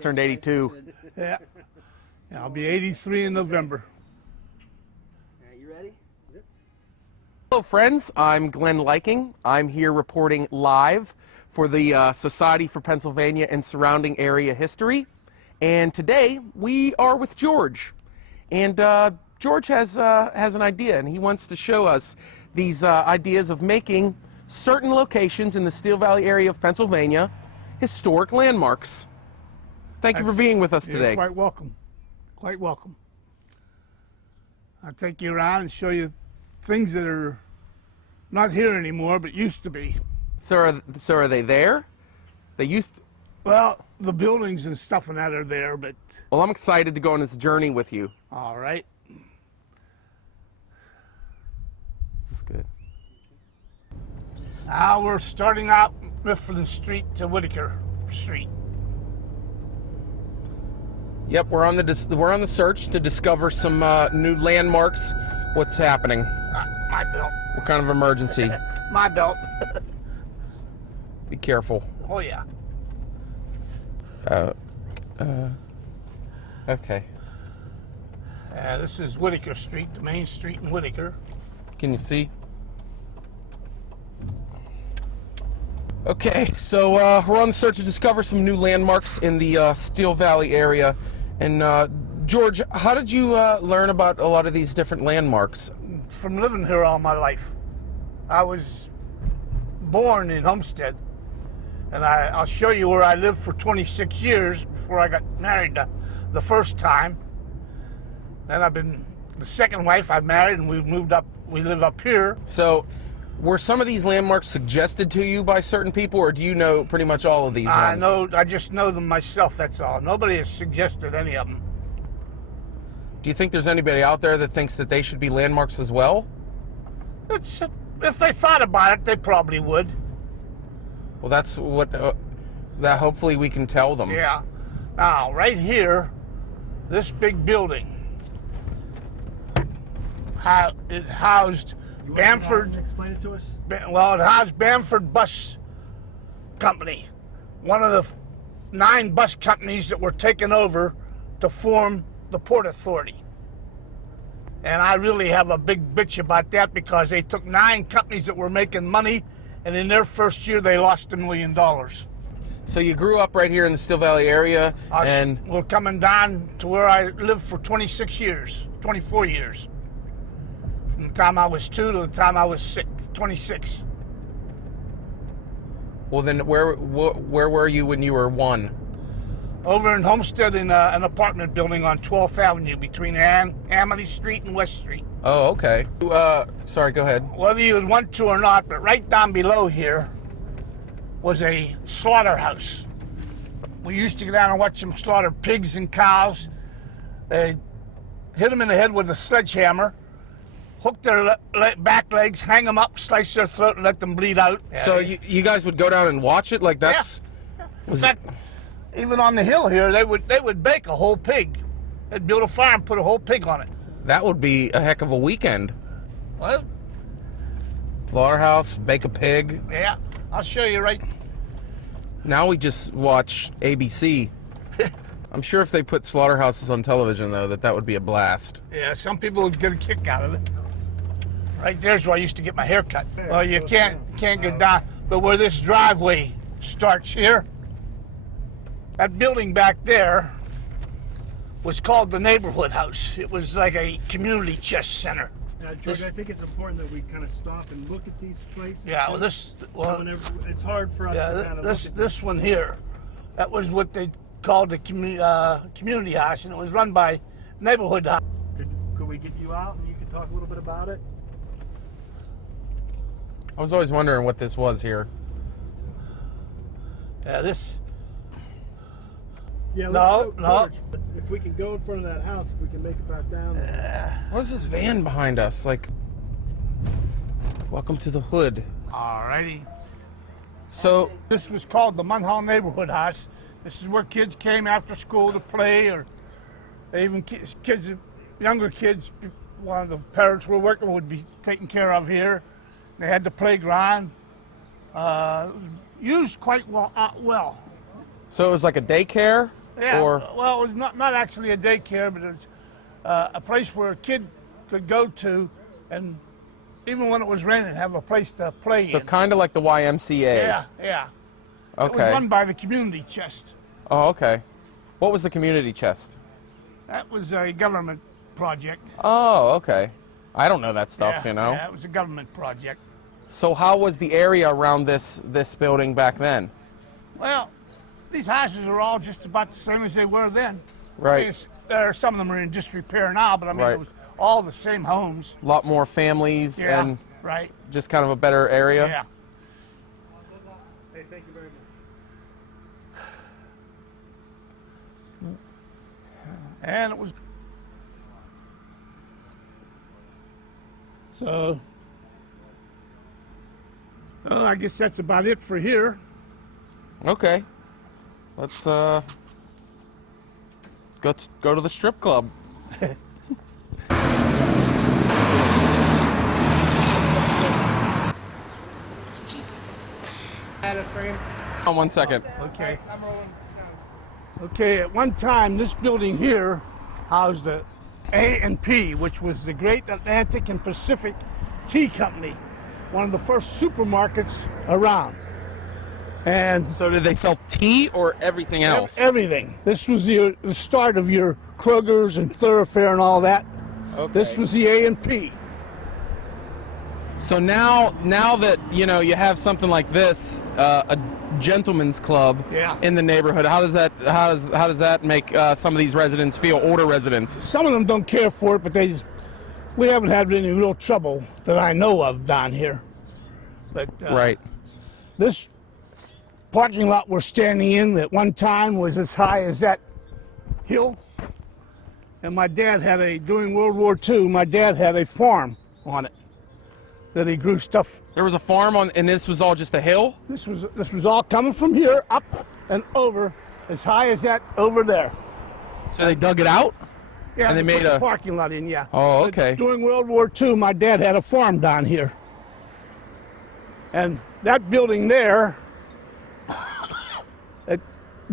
just turned 82. Yeah. I'll be 83 in November. All right, you ready? Yep. Hello friends, I'm Glen Liking. I'm here reporting live for the Society for Pennsylvania and Surrounding Area History. And today we are with George. And George has an idea, and he wants to show us these ideas of making certain locations in the Steel Valley area of Pennsylvania historic landmarks. Thank you for being with us today. You're quite welcome. Quite welcome. I'll take you around and show you things that are not here anymore, but used to be. So are they there? They used to... Well, the buildings and stuff and that are there, but... Well, I'm excited to go on this journey with you. All right. That's good. Now we're starting out Mifflin Street to Whitaker Street. Yep, we're on the search to discover some new landmarks. What's happening? My belt. What kind of emergency? My belt. Be careful. Oh, yeah. Okay. This is Whitaker Street, the main street in Whitaker. Can you see? Okay, so we're on the search to discover some new landmarks in the Steel Valley area. And George, how did you learn about a lot of these different landmarks? From living here all my life. I was born in Homestead, and I'll show you where I lived for 26 years before I got married the first time. Then I've been the second wife I married, and we live up here. So, were some of these landmarks suggested to you by certain people, or do you know pretty much all of these ones? I just know them myself, that's all. Nobody has suggested any of them. Do you think there's anybody out there that thinks that they should be landmarks as well? If they thought about it, they probably would. Well, that's what that hopefully we can tell them. Yeah. Now, right here, this big building, it housed Bamford. Explain it to us. Well, it housed Bamford Bus Company, one of the 9 bus companies that were taken over to form the Port Authority. And I really have a big bitch about that because they took 9 companies that were making money, and in their first year they lost $1 million. So you grew up right here in the Steel Valley area, and we're coming down to where I lived for 24 years. From the time I was 2 to the time I was 26. Well, then where were you when you were 1? Over in Homestead in an apartment building on 12th Avenue between Amity Street and West Street. Oh, okay. Sorry, go ahead. Whether you would want to or not, but right down below here was a slaughterhouse. We used to go down and watch them slaughter pigs and cows. They hit them in the head with a sledgehammer, hook their back legs, hang them up, slice their throat, and let them bleed out. So you guys would go down and watch it? Like that's... Yeah. In fact, even on the hill here, they would bake a whole pig. They'd build a fire and put a whole pig on it. That would be a heck of a weekend. Well, slaughterhouse, bake a pig. Yeah, I'll show you right. Now we just watch ABC. I'm sure if they put slaughterhouses on television, though, that would be a blast. Yeah, some people would get a kick out of it. Right there's where I used to get my hair cut. Well, you can't get down, but where this driveway starts here, that building back there was called the neighborhood house. It was like a community chess center. Now, George, I think it's important that we kind of stop and look at these places. Yeah, it's hard for us to kind of look at this one here, that was what they called the community house, and it was run by neighborhood house. Could we get you out and you could talk a little bit about it? I was always wondering what this was here. Yeah, this... Yeah, no. If we can go in front of that house, if we can make it back down there. What is this van behind us? Like, welcome to the hood. Alrighty. So this was called the Munhall Neighborhood House. This is where kids came after school to play, or even kids, younger kids. One of the parents we're working with would be taken care of here. They had the playground. Used quite well. So it was like a daycare? Yeah. Or Well, it was not actually a daycare, but it was a place where a kid could go to, and even when it was raining, have a place to play so in. kind of like the YMCA. Yeah, yeah. It was Okay. run by the community chest. Oh, okay. What was the community chest? That was a government project. Oh, okay. I don't know that stuff, Yeah, you know. Yeah, it was a government project. So how was the area around this building back then? Well, these houses are all just about the same as they were then. Right. I mean, some of them are in disrepair now, but I mean, Right. it was all the same homes. A lot more families Yeah, and right. just kind of a better area. Yeah. Hey, thank you very much. And it was. So, well, I guess that's about it for here. Okay. Let's go to the strip club. On 1 second. Okay. Okay, at one time, this building here housed the A&P, which was the Great Atlantic and Pacific Tea Company, one of the first supermarkets around. And So did they sell tea or everything else? everything. This was the start of your Kroger's and Thoroughfare and all that. Okay. This was the A&P. So now that you have something like this, a gentleman's club Yeah. in the neighborhood, how does that make some of these residents feel? Older residents. Some of them don't care for it, but we haven't had any real trouble that I know of down here. But Right. this parking lot we're standing in at one time was as high as that hill. And my dad during World War II, my dad had a farm on it that he grew stuff. There was a farm and this was all just a hill. This was all coming from here up and over as high as that over there. So they dug it out. Yeah, And they made put the a- parking lot in, yeah. Oh, But okay. during World War II, my dad had a farm down here. And that building there,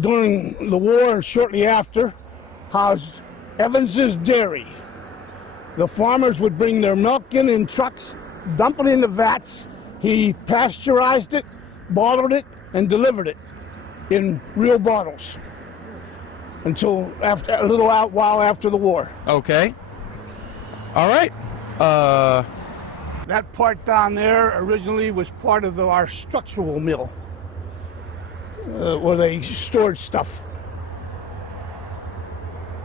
during the war and shortly after, housed Evans's Dairy. The farmers would bring their milk in trucks, dump it in the vats. He pasteurized it, bottled it, and delivered it in real bottles until after a little while after the war. Okay. All right. That part down there originally was part of our structural mill, where they stored stuff.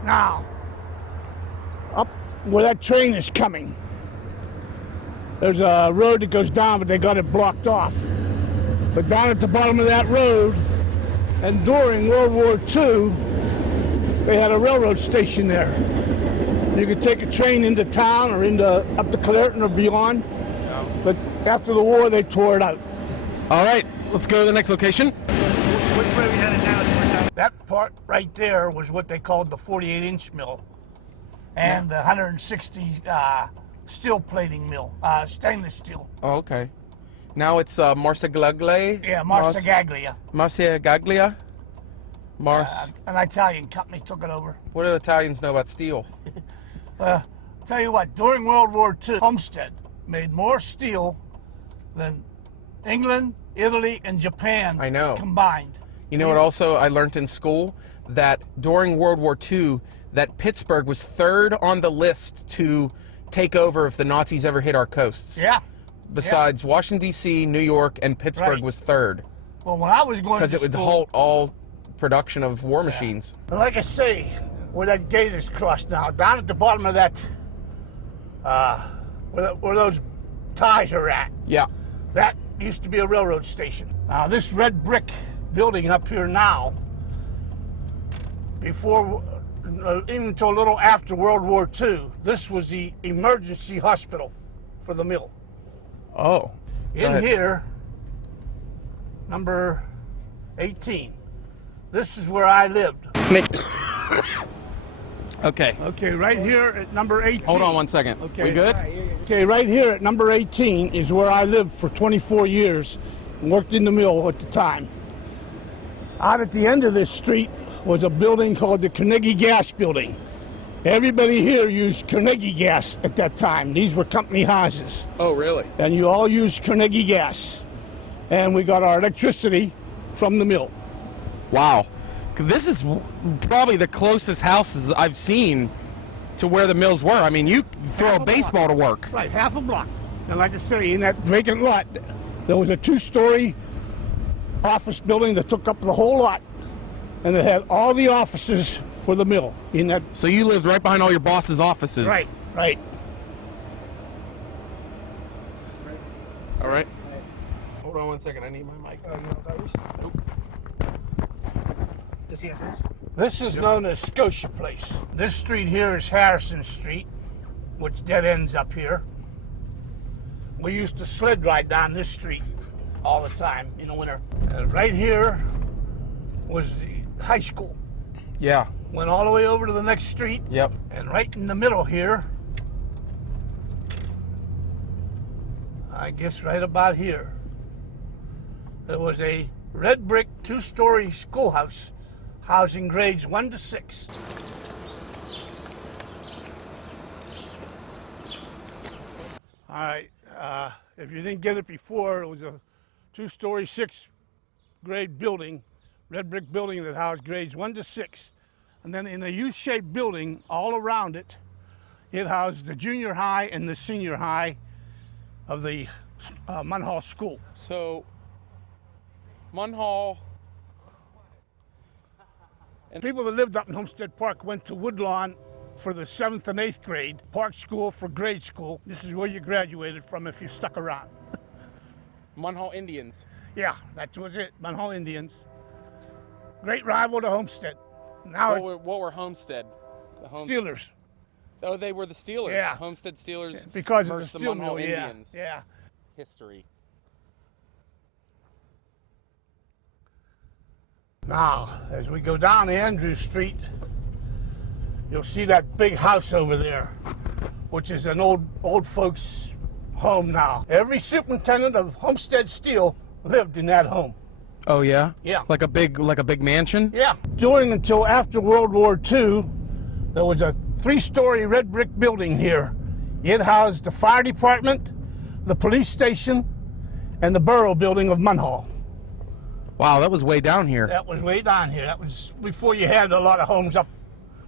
Now, up where that train is coming, there's a road that goes down, but they got it blocked off. But down at the bottom of that road, and during World War II, they had a railroad station there. You could take a train into town or up to Clareton or beyond. But after the war, they tore it out. All right. Let's go to the next location. Which way we headed now? That part right there was what they called the 48-inch mill, and the 160 steel plating mill, stainless steel. Oh, okay. Now it's Marsagaglia. Yeah, Marsagaglia. Marsagaglia. An Italian company took it over. What do Italians know about steel? Tell you what, during World War II, Homestead made more steel than England, Italy, and Japan I know. combined. You know what also I learned in school? That during World War II, that Pittsburgh was third on the list to take over if the Nazis ever hit our coasts. Yeah. Besides Washington, D.C., New York, and Pittsburgh Right. was third. Well, when I was going to Because it would school, halt all production of war machines. and like I say, where that gate is crossed now, down at the bottom of that, where those ties are at, Yeah. that used to be a railroad station. Now, this red brick building up here now, before, even until a little after World War II, this was the emergency hospital for the mill. Oh. Go In ahead. here, number 18. This is where I lived. Okay. Okay, right here at number 18. Hold on 1 second. Okay. We good? Okay, right here at number 18 is where I lived for 24 years and worked in the mill at the time. Out at the end of this street was a building called the Carnegie Gas Building. Everybody here used Carnegie gas at that time. These were company houses. Oh, really? And you all used Carnegie gas. And we got our electricity from the mill. Wow. This is probably the closest houses I've seen to where the mills were. I mean, you throw a baseball to work. Right, half a block. And like I say, in that vacant lot, there was a 2-story office building that took up the whole lot. And it had all the offices for the mill in that. So you lived right behind all your boss's offices. Right, right. All right. Hold on one second. I need my mic. Nope. Does he have his? This is known as Scotia Place. This street here is Harrison Street, which dead ends up here. We used to sled ride down this street all the time in the winter. Right here was the high school. Yeah. Went all the way over to the next street. Yep. And right in the middle here, I guess right about here, there was a red brick 2-story schoolhouse housing grades 1 to 6. All right, if you didn't get it before, it was a 2-story 6-grade building, red brick building that housed grades 1 to 6. And then in a U-shaped building all around it, it housed the junior high and the senior high of the Munhall School. So, Munhall. And people that lived up in Homestead Park went to Woodlawn for the 7th and 8th grade, Park School for grade school. This is where you graduated from if you stuck around. Munhall Indians. Yeah, that was it, Munhall Indians. Great rival to Homestead. Now What were Homestead? The Steelers. Oh, they were the Steelers. Yeah. Homestead Steelers Because of the versus the steel Munhall mill, yeah, Indians. yeah. History. Now, as we go down Andrew Street, you'll see that big house over there, which is an old folks' home now. Every superintendent of Homestead Steel lived in that home. Oh yeah. Yeah. Like a big mansion. Yeah. During until after World War II, there was a 3-story red brick building here. It housed the fire department, the police station, and the borough building of Munhall. Wow, that was way down here. That was way down here. That was before you had a lot of homes up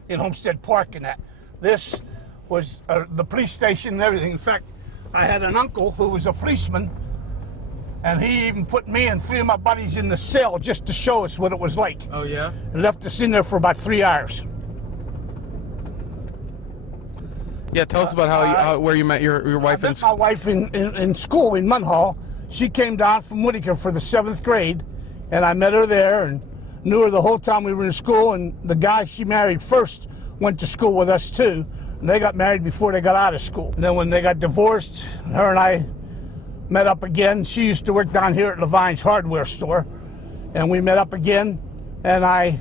in Homestead Park and that. This was the police station and everything. In fact, I had an uncle who was a policeman, and he even put me and 3 of my buddies in the cell just to show us what it was like. Oh yeah. And left us in there for about 3 hours. Yeah, tell us about where you met your wife. I met my wife in school in Munhall. She came down from Whitaker for the 7th grade, and I met her there and knew her the whole time we were in school. And the guy she married first went to school with us too. And they got married before they got out of school. And then when they got divorced, her and I met up again. She used to work down here at Levine's hardware store, and we met up again, and I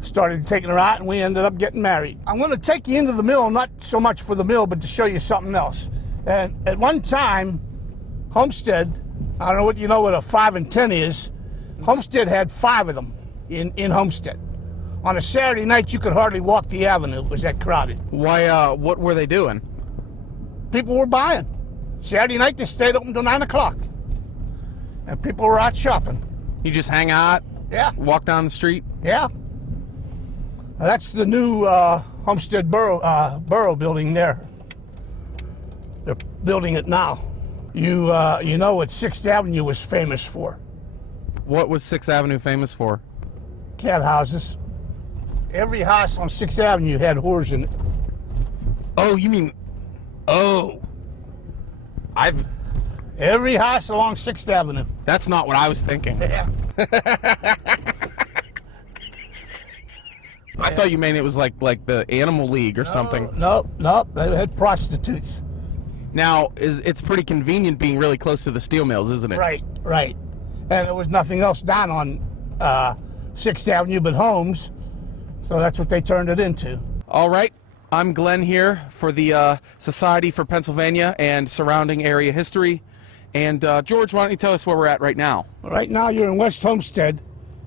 started taking her out, and we ended up getting married. I'm going to take you into the mill, not so much for the mill, but to show you something else. And at one time, Homestead, I don't know what you know what a 5 and 10 is. Homestead had 5 of them in Homestead. On a Saturday night, you could hardly walk the avenue. It was that crowded. Why? What were they doing? People were buying. Saturday night, they stayed open till 9 o'clock. And people were out shopping. You just hang out? Yeah. Walk down the street? Yeah. Now, that's the new Homestead Borough building there. They're building it now. You know what 6th Avenue was famous for? What was 6th Avenue famous for? Cat houses. Every house on 6th Avenue had whores in it. Oh, you mean... Oh. Every house along 6th Avenue. That's not what I was thinking. Yeah. I thought you meant it was like the Animal League or something. No, they had prostitutes. Now, it's pretty convenient being really close to the steel mills, isn't it? Right. And there was nothing else down on 6th Avenue but homes, so that's what they turned it into. All right. I'm Glenn here for the Society for Pennsylvania and Surrounding Area History. And George, why don't you tell us where we're at right now? Right now you're in West Homestead,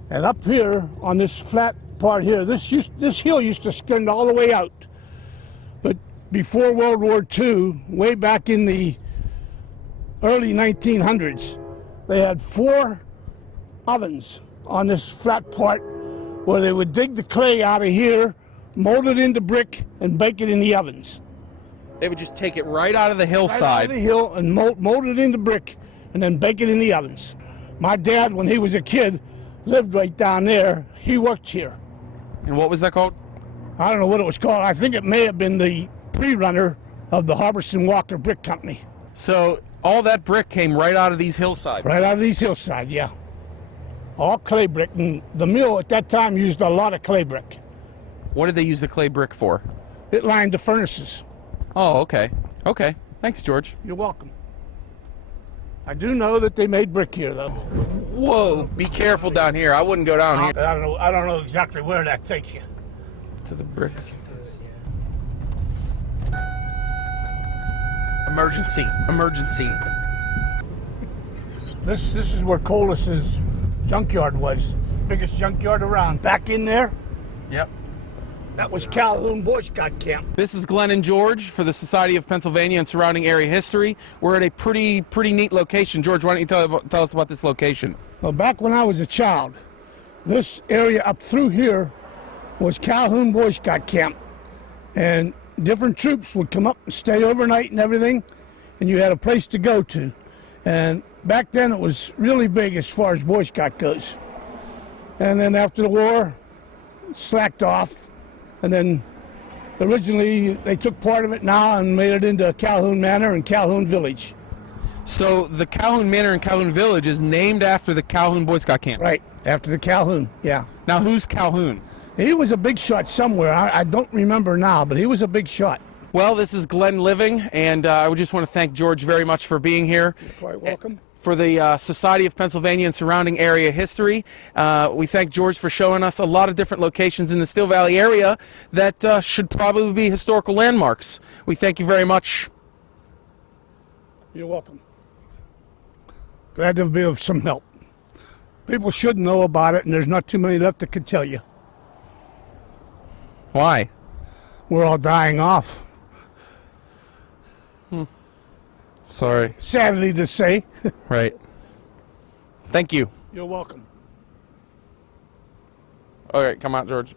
and up here on this flat part here. This hill used to extend all the way out. But before World War II, way back in the early 1900s, they had 4 ovens on this flat part where they would dig the clay out of here, mold it into brick, and bake it in the ovens. They would just take it right out of the Right out hillside. of the hill and mold it into brick and then bake it in the ovens. My dad, when he was a kid, lived right down there. He worked here. And what was that called? I don't know what it was called. I think it may have been the pre-runner of the Harbison Walker Brick Company. So all that brick came right out of these hillsides. Right out of these hillsides, yeah. All clay brick. And the mill at that time used a lot of clay brick. What did they use the clay brick for? It lined the furnaces. Oh, okay. Okay. Thanks, George. You're welcome. I do know that they made brick here, though. Whoa, be careful down here. I wouldn't go down here. I don't know exactly where that takes you. To the brick. Emergency. Emergency. This is where Colis's junkyard was. Biggest junkyard around. Back in there, Yep. that was Calhoun Boy Scout camp. This is Glenn and George for the Society of Pennsylvania and Surrounding Area History. We're at a pretty neat location. George, why don't you tell us about this location? Well, back when I was a child, this area up through here was Calhoun Boy Scout camp. And different troops would come up and stay overnight and everything, and you had a place to go to. And back then it was really big as far as Boy Scout goes. And then after the war, slacked off. And then originally they took part of it now and made it into Calhoun Manor and Calhoun Village. So the Calhoun Manor and Calhoun Village is named after the Calhoun Boy Scout camp. Right, after the Calhoun, yeah. Now, who's Calhoun? He was a big shot somewhere. I don't remember now, but he was a big shot. Well, this is Glen Living, and I would just want to thank George very much for being here. You're quite welcome. For the Society of Pennsylvania and Surrounding Area History. We thank George for showing us a lot of different locations in the Steel Valley area that should probably be historical landmarks. We thank you very much. You're welcome. Glad to be of some help. People should know about it, and there's not too many left that could tell you. Why? We're all dying off. Sorry. Sadly to say. Right. Thank you. You're welcome. All right, come out, George.